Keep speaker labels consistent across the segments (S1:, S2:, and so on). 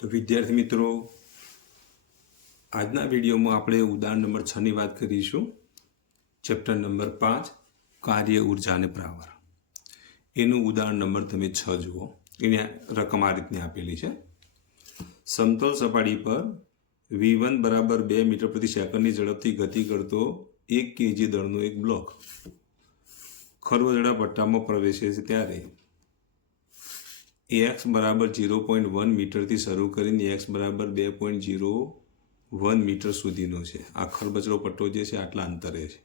S1: તો વિદ્યાર્થી મિત્રો, આજના વિડીયોમાં આપણે ઉદાહરણ નંબર છની વાત કરીશું. ચેપ્ટર નંબર પાંચ, કાર્ય ઊર્જા અને પ્રાવર એનું ઉદાહરણ નંબર તમે છ જુઓ. એને રકમ આ રીતની આપેલી છે. સમતલ સપાટી પર વી વન બરાબર બે મીટર પ્રતિ સેકન્ડની ઝડપથી ગતિ કરતો એક કેજી દળનો એક બ્લોક. ખરવજડા પટ્ટામાં પ્રવેશે છે ત્યારે એક્સ બરાબર ઝીરો પોઈન્ટ વન મીટરથી શરૂ કરીને એક્સ બરાબર બે પોઈન્ટ ઝીરો વન મીટર સુધીનો છે. આ ખરબચડો પટ્ટો જે છે, આટલા અંતરે છે.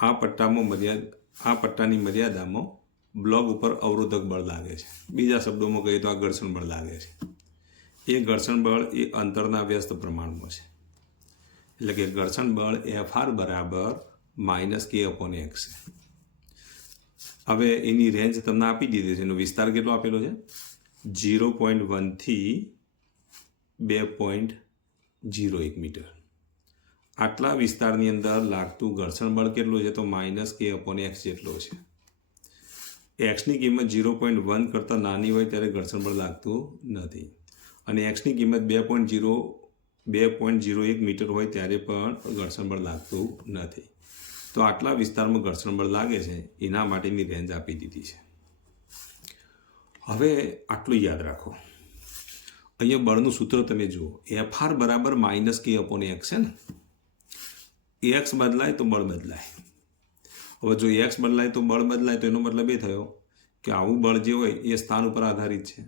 S1: આ પટ્ટામાં મર્યાદા, આ પટ્ટાની મર્યાદામાં બ્લોક ઉપર અવરોધક બળ લાગે છે. બીજા શબ્દોમાં કહીએ તો આ ઘર્ષણ બળ લાગે છે. એ ઘર્ષણ બળ એ અંતરના વ્યસ્ત પ્રમાણમાં છે. એટલે કે ઘર્ષણ બળ એફ આર બરાબર માઇનસ કે અપોન એક્સ છે. હવે એની રેન્જ તમને આપી દીધી છે. એનો વિસ્તાર કેટલો આપેલો છે? જીરો પોઈન્ટ વનથી બે પોઈન્ટ જીરો એક મીટર. આટલા વિસ્તારની અંદર લાગતું ઘર્ષણ બળ કેટલું છે? તો માઇનસ કે અપોન એક્સ જેટલો છે. એક્સની કિંમત જીરો પોઈન્ટ વન કરતાં નાની હોય ત્યારે ઘર્ષણ બળ લાગતું નથી. અને એક્સની કિંમત બે પોઈન્ટ જીરો બે પોઈન્ટ જીરો એક મીટર હોય ત્યારે પણ ઘર્ષણ બળ લાગતું નથી. તો આટલા વિસ્તારમાં ઘર્ષણ બળ લાગે છે, એના માટેની રેન્જ આપી દીધી છે. હવે આટલું યાદ રાખો. અહીંયા બળનું સૂત્ર તમે જુઓ. એફ આર બરાબર માઇનસ કે અપોન એક્સ છે ને? એક્સ બદલાય તો બળ બદલાય. હવે જો એક્સ બદલાય તો બળ બદલાય તો એનો મતલબ એ થયો કે આવું બળ જે હોય એ સ્થાન ઉપર આધારિત છે.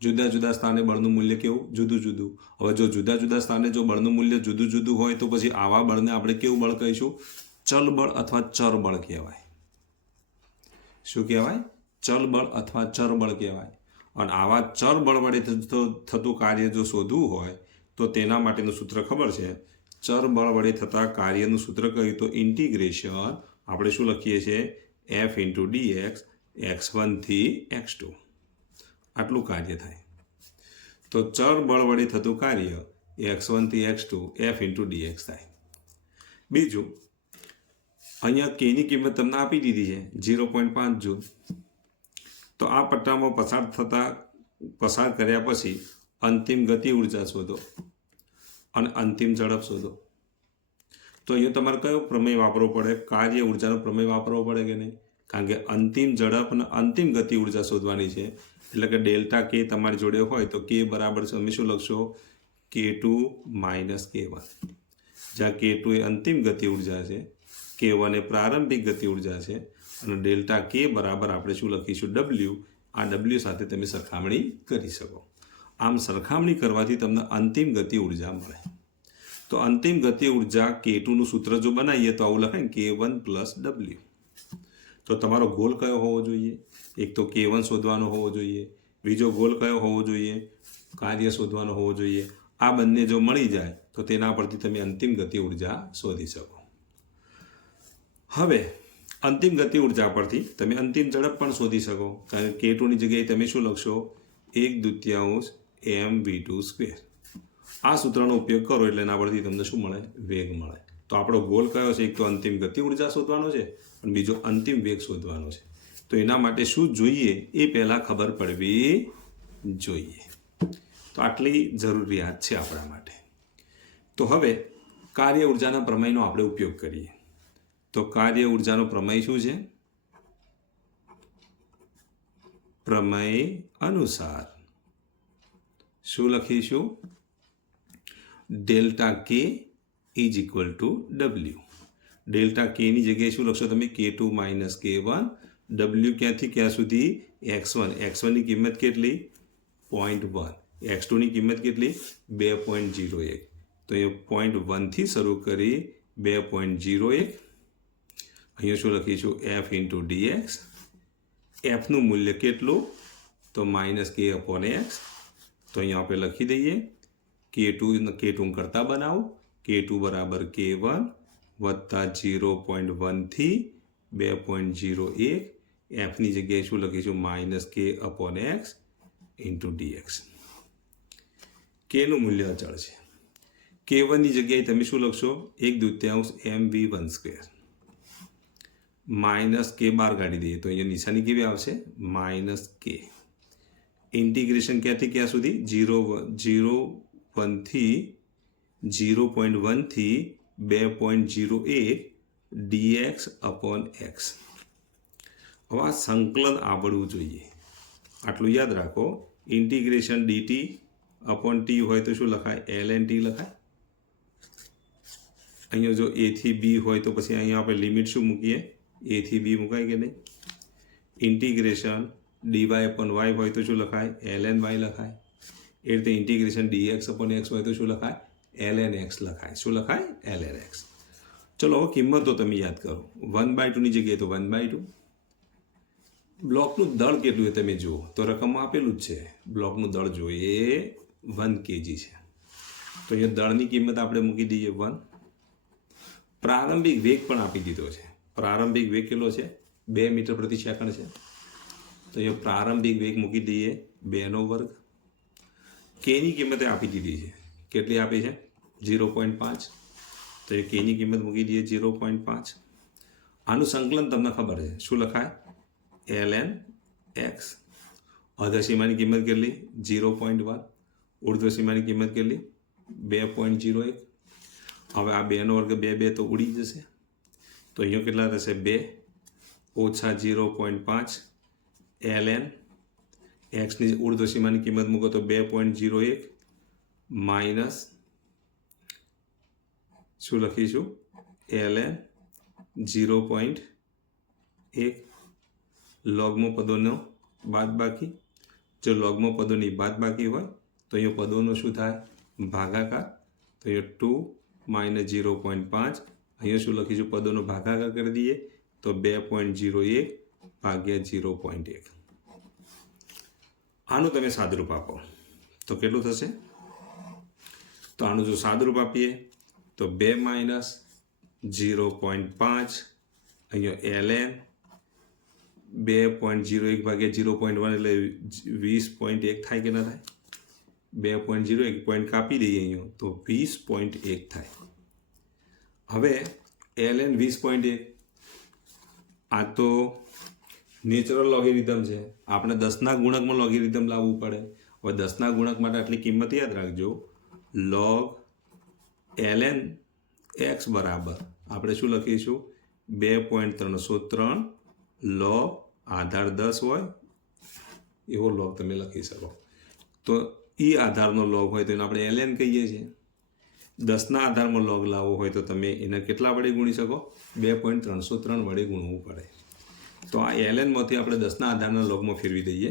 S1: જુદા જુદા સ્થાને બળનું મૂલ્ય કેવું? જુદું જુદું. હવે જો જુદા જુદા સ્થાને જો બળનું મૂલ્ય જુદું જુદું હોય તો પછી આવા બળને આપણે કેવું બળ કહીશું? ચલ બળ અથવા ચરબળ કહેવાય. શું કહેવાય? ચલ બળ અથવા ચરબળ કહેવાય. અને આવા ચર બળ વડે થતું કાર્ય જો શોધવું હોય, તો તેના માટેનું સૂત્ર ખબર છે? ચર બળ વડે થતા કાર્યનું સૂત્ર કહ્યું તો ઇન્ટિગ્રેશન આપણે શું લખીએ છીએ? F into D X X વનથી x two આટલું કાર્ય થાય. તો ચર બળ વડે થતું કાર્ય x વનથી x two F into d x થાય. બીજું અહીંયા કેની કિંમત તમને આપી દીધી છે? ઝીરો પોઈન્ટ પાંચ જૂલ તો આ પટ્ટામાં પસાર થતાં, પસાર કર્યા પછી અંતિમ ગતિ ઊર્જા શોધો અને અંતિમ ઝડપ શોધો. તો અહીંયા તમારે કયો પ્રમેય વાપરવો પડે? કાર્ય ઉર્જાનો પ્રમેય વાપરવો પડે કે નહીં? કારણ કે અંતિમ ઝડપ અને અંતિમ ગતિ ઊર્જા શોધવાની છે. એટલે કે ડેલ્ટા કે તમારી જોડે હોય તો કે બરાબર છે. તમે શું લખશો? કે ટુ માઇનસ કે વન. જ્યાં કે ટુ એ અંતિમ ગતિ ઊર્જા છે. કે વન એ પ્રારંભિક ગતિ ઊર્જા છે અને ડેલ્ટા કે બરાબર આપણે શું લખીશું? ડબલ્યુ આ ડબલ્યુ સાથે તમે સરખામણી કરી શકો. આમ સરખામણી કરવાથી તમને અંતિમ ગતિ ઊર્જા મળે. તો અંતિમ ગતિ ઊર્જા કે ટુનું સૂત્ર જો બનાવીએ તો આવું લખાય કે વન પ્લસ ડબલ્યુ તો તમારો ગોલ કયો હોવો જોઈએ? એક તો કે વન શોધવાનો હોવો જોઈએ. બીજો ગોલ કયો હોવો જોઈએ? કાર્ય શોધવાનો હોવો જોઈએ. આ બંને જો મળી જાય તો તેના પરથી તમે અંતિમ ગતિ ઊર્જા શોધી શકો. હવે, અંતિમ ગતિ ઊર્જા પરથી તમે અંતિમ ઝડપ પણ શોધી શકો. કારણ કે ટુની જગ્યાએ તમે શું લખશો? એક દ્વિતીયાંશ એમ વી ટુ સ્ક્વેર આ સૂત્રનો ઉપયોગ કરો એટલે એના પરથી તમને શું મળે? વેગ મળે. તો આપણો ગોલ કયો છે? એક તો અંતિમ ગતિ ઊર્જા શોધવાનો છે અને બીજો અંતિમ વેગ શોધવાનો છે. તો એના માટે શું જોઈએ? એ પહેલાં ખબર પડવી જોઈએ. તો આટલી જરૂરિયાત છે આપણા માટે. તો હવે કાર્ય ઉર્જાના પ્રમેયનો આપણે ઉપયોગ કરીએ. તો કાર્ય ઉર્જાનો પ્રમેય શું છે? પ્રમેય અનુસાર. શું લખીશું? Delta k is equal to W delta કેની જગ્યાએ શું લખશો તમે? K two minus k one W ક્યાંથી ક્યાં સુધી? એક્સ વન એક્સ વનની કિંમત કેટલી? પોઈન્ટ વન એક્સ ટુની કિંમત કેટલી? બે પોઈન્ટ જીરો એક. તો એ પોઈન્ટ વનથી શરૂ કરી બે પોઈન્ટ જીરો એક અહીંયા શું લખીશું? એફ ઇન્ટુ ડીએક્સ એફનું મૂલ્ય કેટલું? તો માઇનસ કે અપોન એક્સ તો અહીંયા આપણે લખી દઈએ. કે ટુ કે ટુ કરતાં બનાવો. કે ટુ બરાબર કે વન વત્તા જીરો પોઈન્ટ વનથી બે પોઈન્ટ જીરો એક. એફની જગ્યાએ શું લખીશું? Minus K upon X into DX કેનું મૂલ્ય અચળ છે. કે વનની જગ્યાએ તમે શું લખશો? એક દૂત્યાંશ m v one square minus કે બાર કાઢી દઈએ તો અહીંયા નિશાની કેવી આવશે? માઇનસ કે. ઇન્ટિગ્રેશન ક્યાંથી ક્યાં સુધી? જીરો જીરો વનથી જીરો પોઈન્ટ વનથી બે પોઈન્ટ જીરો એક ડીએક્સ અપોન એક્સ. હવે આ સંકલન આવડવું જોઈએ. આટલું યાદ રાખો, ઇન્ટિગ્રેશન ડીટી અપોન ટી હોય તો શું લખાય? એલ એન ટી લખાય. અહીંયા જો એથી બી હોય તો પછી અહીંયા આપણે લિમિટ શું મૂકીએ? એ થી બી મુકાય કે નહીં? ઇન્ટિગ્રેશન ડીવાય અપોન વાય હોય તો શું લખાય? એલ એન વાય લખાય. એ રીતે integration d x upon x હોય તો શું લખાય? એલ એન એક્સ લખાય. શું લખાય? એલ એન એક્સ ચલો, હવે કિંમતો તમે યાદ કરો. વન બાય ટુની જગ્યાએ તો વન બાય ટુ બ્લોકનું દળ કેટલું એ તમે જુઓ. તો રકમમાં આપેલું જ છે. બ્લોકનું દળ જોઈએ વન કેજી છે. તો અહીંયા દળની કિંમત આપણે મૂકી દઈએ વન પ્રારંભિક વેગ પણ આપી દીધો છે. પ્રારંભિક વેગ કેટલો છે? બે મીટર પ્રતિ સેકન્ડ છે. તો અહીંયા પ્રારંભિક વેગ મૂકી દઈએ. બેનો વર્ગ. કેની કિંમતે આપી દીધી છે. કેટલી આપી છે? ઝીરો પોઈન્ટ પાંચ. તો એ કેની કિંમત મૂકી દઈએ ઝીરો પોઈન્ટ પાંચ. આનું સંકલન તમને ખબર છે. શું લખાય? એલ એન એક્સ અધસીમાની કિંમત કેટલી? Zero point one. ઉર્ધ્વસીમાની કિંમત કેટલી? બે પોઈન્ટ ઝીરો એક. હવે આ બેનો વર્ગ બે બે તો ઉડી જશે. તો અહીંયા કેટલા થશે બે, ઓછા જીરો પોઈન્ટ પાંચ, એલ એન. એક્સની ઉર્ધ્વસીમાની કિંમત મૂકો તો બે પોઈન્ટ ઝીરો એક માઇનસ શું લખીશું? એલ એન, જીરો પોઈન્ટ એક. લોગમો પદોનો બાદ બાકી. જો લોગમો પદોની બાદ બાકી હોય, તો અહીંયા પદોનો શું થાય? ભાગાકાર. તો અહીંયા ટુ માઇનસ ઝીરો પોઈન્ટ પાંચ અહીંયા શું લખીશું? પદોનો ભાગાકાર કરી દઈએ તો બે પોઈન્ટ ઝીરો એક ભાગ્યા ઝીરો પોઈન્ટ એક. આનું તમે સાદરૂપ આપો. તો કેટલું થશે? તો આનું જો સાદરૂપ આપીએ તો બે માઇનસ ઝીરો પોઈન્ટ પાંચ, અહીંયા એલ એન બે પોઈન્ટ ઝીરો એક ભાગ્યા ઝીરો પોઈન્ટ વન એટલે વીસ પોઈન્ટ એક થાય કે ના થાય? બે પોઈન્ટ ઝીરો એક પોઈન્ટ કાપી દઈએ અહીંયા તો વીસ પોઈન્ટ એક થાય. હવે એલ એન વીસ પોઈન્ટ એક. આ તો નેચરલ લોગેરિધમ છે. આપણે દસના ગુણકમાં લોગેરિધમ લાવવું પડે. હવે દસના ગુણક માટે આટલી કિંમત યાદ રાખજો. લોગ એલ એન એક્સ બરાબર. આપણે શું લખીશું? બે પોઈન્ટ ત્રણસો ત્રણ લોગ આધાર દસ હોય, એવો લોગ તમે લખી શકો. તો એ આધારનો લોગ હોય તો એને આપણે એલ એન કહીએ છીએ. દસના આધારમાં લોગ લાવવો હોય તો તમે એને કેટલા વડે ગુણી શકો? બે પોઈન્ટ ત્રણસો ત્રણ વડે ગુણવું પડે. તો આ એલએનમાંથી આપણે દસના આધારના લોગમાં ફેરવી દઈએ.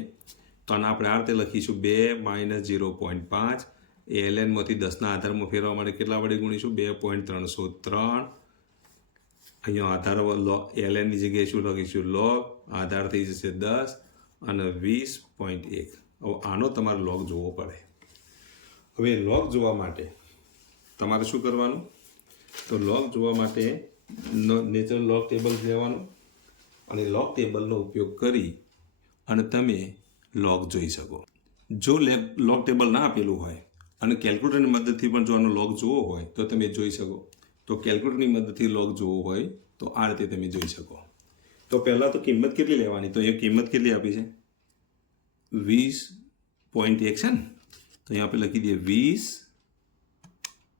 S1: તો આને આપણે આ રીતે લખીશું. બે માઇનસ ઝીરો પોઈન્ટ પાંચ. એલએનમાંથી દસના આધારમાં ફેરવા માટે કેટલા વડે ગુણીશું? બે પોઈન્ટ ત્રણસો ત્રણ. અહીંયા આધાર એલએનની જગ્યાએ શું લખીશું? લોગ આધાર થઈ જશે દસ અને વીસ પોઈન્ટ એક. હવે આનો તમારે લોગ જોવો પડે. હવે લોગ જોવા માટે તમારે શું કરવાનું? તો લોગ જોવા માટે નેચરલ લોગ ટેબલ લેવાનું અને લોગ ટેબલનો ઉપયોગ કરી અને તમે લોગ જોઈ શકો. જો લોગ ટેબલ ના આપેલું હોય અને કેલ્ક્યુલેટરની મદદથી પણ જો આનો લોગ જોવો હોય તો તમે જોઈ શકો. તો કેલ્ક્યુલેટરની મદદથી લોગ જોવો હોય તો આ રીતે તમે જોઈ શકો. તો પહેલાં તો કિંમત કેટલી લેવાની? તો એ કિંમત કેટલી આપી છે? વીસ પોઈન્ટ એક છે ને? તો અહીંયા આપણે લખી દઈએ વીસ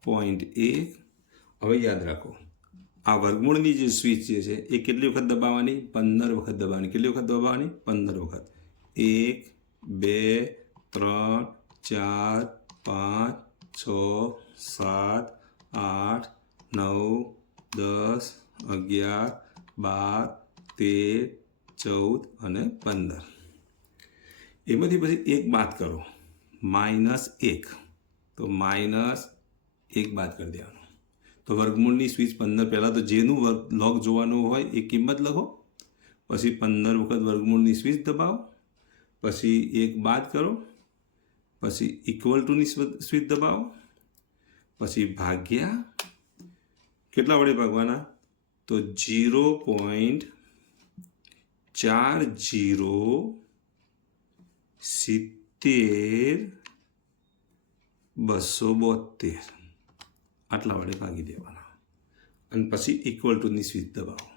S1: પોઈન્ટ એક હવે યાદ રાખો, આ વર્ગમૂળની જે સ્વિચ જે છે, એ કેટલી વખત દબાવવાની? પંદર વખત દબાવવાની. કેટલી વખત દબાવવાની? પંદર વખત. એક, બે, ત્રણ, ચાર, પાંચ, છ, સાત, આઠ, નવ, દસ, અગિયાર, બાર, તેર, ચૌદ અને પંદર. એમાંથી પછી એક બાદ કરો. માઇનસ એક. તો માઇનસ એક બાદ કરી દેવાનું. તો વર્ગમૂળની સ્વિચ પંદર પહેલાં તો જેનું વર્ગ લોગ જોવાનું હોય એ કિંમત લખો. પછી પંદર વખત વર્ગમૂળની સ્વિચ દબાવો. પછી એક બાદ કરો. પછી ઇક્વલ ટુની સ્વિચ દબાવો. પછી ભાગ્યા કેટલા વડે ભાગવાના? તો જીરો પોઈન્ટ ચાર જીરો સિત્તેર બસો બોતેર આટલા વડે ભાગી દેવાના. અને પછી ઇક્વલ ટુની સ્વિચ દબાવો.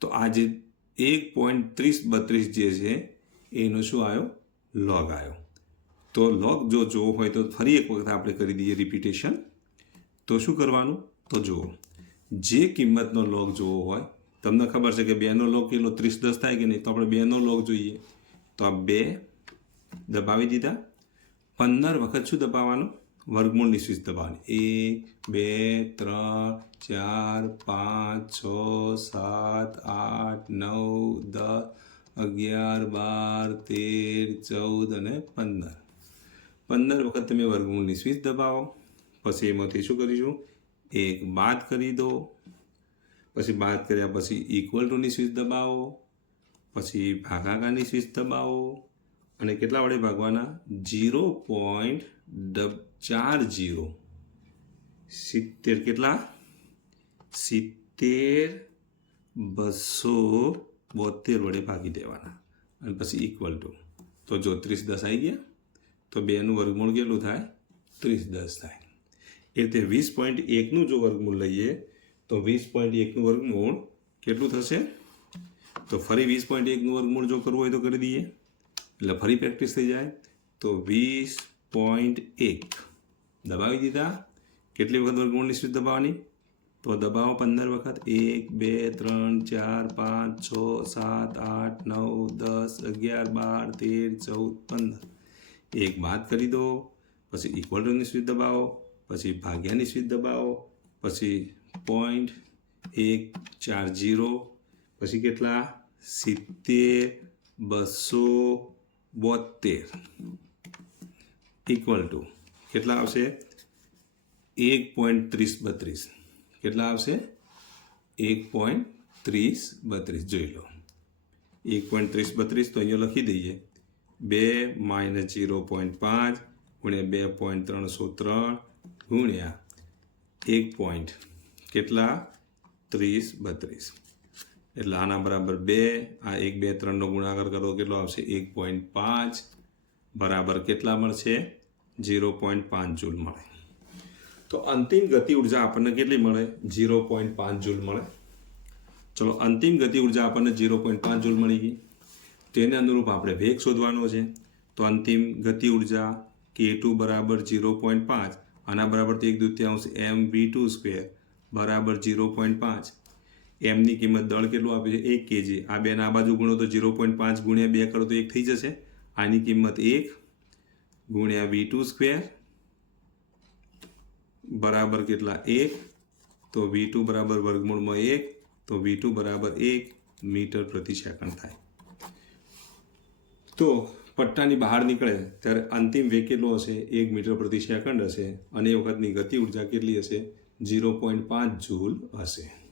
S1: તો આ જે એક પોઈન્ટ ત્રીસ બત્રીસ જે છે, એનો શું આવ્યો? લોગ આવ્યો. તો લોગ જો જોવો હોય તો ફરી એક વખત આપણે કરી દઈએ રિપીટેશન તો શું કરવાનું? તો જુઓ. જે કિંમતનો લોગ જોવો હોય, તમને ખબર છે કે બેનો લોગ કેટલો? ત્રીસ દસ થાય કે નહીં? તો આપણે બેનો લોગ જોઈએ. તો આ બે દબાવી દીધા. પંદર વખત શું દબાવવાનું? વર્ગમૂળની સ્વિચ દબાવવાની એક બે ત્રણ ચાર પાંચ છ સાત આઠ નવ દસ અગિયાર બાર તેર ચૌદ અને પંદર પંદર વખત તમે વર્ગમૂળની સ્વિચ દબાવો પછી એમાંથી શું કરીશું એક બાદ કરી દો પછી બાદ કર્યા પછી ઇક્વલ ટુની સ્વિચ દબાવો પછી ભાગાકારની સ્વિચ દબાવો અને કેટલા વડે ભાગવાના? જીરો પોઈન્ટ ડબ ચાર જીરો સિત્તેર કેટલા? સિત્તેર બસો બોતેર વડે ભાગી દેવાના. અને પછી ઇક્વલ ટુ તો જો ત્રીસ દસ આવી ગયા, તો બેનું વર્ગમૂળ કેટલું થાય? ત્રીસ દસ થાય. એ રીતે વીસ પોઈન્ટ એકનું જો વર્ગમૂળ લઈએ, તો વીસ પોઈન્ટ એકનું વર્ગમૂળ કેટલું થશે? તો ફરી વીસ પોઈન્ટ એકનું વર્ગમૂળ જો કરવું હોય તો કરી દઈએ. એટલે ફરી પ્રેક્ટિસ થઈ જાય તો વીસ પોઈન્ટ એક. દબાવી દીધા. કેટલી વખત વર્ગમૂળની સ્વિચ દબાવવાની? તો દબાવો પંદર વખત. એક, બે, ત્રણ, ચાર, પાંચ, છ, સાત, આઠ, નવ, દસ, અગિયાર, બાર, તેર, ચૌદ, પંદર. એક બાદ કરી દો. પછી ઇક્વલ ટુની સ્વિચ દબાવો. પછી ભાગ્યાની સ્વિચ દબાવો. પછી પોઈન્ટ એક, ચાર જીરો પછી કેટલા? સિત્તેર, બસો બોતેર ઇક્વલ ટુ કેટલા આવશે? એક પોઈન્ટ ત્રીસ બત્રીસ. કેટલા આવશે? એક પોઈન્ટ ત્રીસ બત્રીસ. જોઈ લો. એક પોઈન્ટ ત્રીસ બત્રીસ તો અહીંયા લખી દઈએ. બે માઇનસ જીરો પોઈન્ટ પાંચ ગુણ્યા બે પોઈન્ટ ત્રણસો ત્રણ ગુણ્યા એક પોઈન્ટ કેટલા? ત્રીસ બત્રીસ. એટલે આના બરાબર બે, આ એક, બે ત્રણનો ગુણાકાર કરો, કેટલો આવશે? એક પોઈન્ટ પાંચ. બરાબર કેટલા મળશે? ઝીરો પોઈન્ટ પાંચ જૂલ મળે. તો અંતિમ ગતિ ઊર્જા આપણને કેટલી મળે? ઝીરો પોઈન્ટ પાંચ જૂલ મળે. ચલો, અંતિમ ગતિ ઊર્જા આપણને ઝીરો પોઈન્ટ પાંચ જૂલ મળી ગઈ. તેને અનુરૂપ આપણે વેગ શોધવાનો છે. તો અંતિમ ગતિ ઊર્જા કે ટુ બરાબર ઝીરો પોઈન્ટ પાંચ. આના બરાબર એક દ્વિતીયાંશ એમ વી ટુ સ્ક્વેર બરાબર ઝીરો પોઈન્ટ પાંચ. એમની કિંમત દળ કેટલું આપે છે? એક કેજી. આ બેના આ બાજુ ગુણો તો ઝીરો પોઈન્ટ પાંચ ગુણ્યા બે કરો તો એક થઈ જશે. આની કિંમત એક ગુણ્યા વી ટુ સ્ક્વેર બરાબર કેટલા? એક. તો વી ટુ બરાબર વર્ગમૂળમાં એક. તો વી ટુ બરાબર એક મીટર પ્રતિ સેકન્ડ થાય. તો પટ્ટાની બહાર નીકળે ત્યારે અંતિમ વેગ કેટલો હશે? એક મીટર પ્રતિ સેકન્ડ હશે અને એ વખતની ગતિ ઊર્જા કેટલી હશે? ઝીરો પોઈન્ટ પાંચ જૂલ હશે.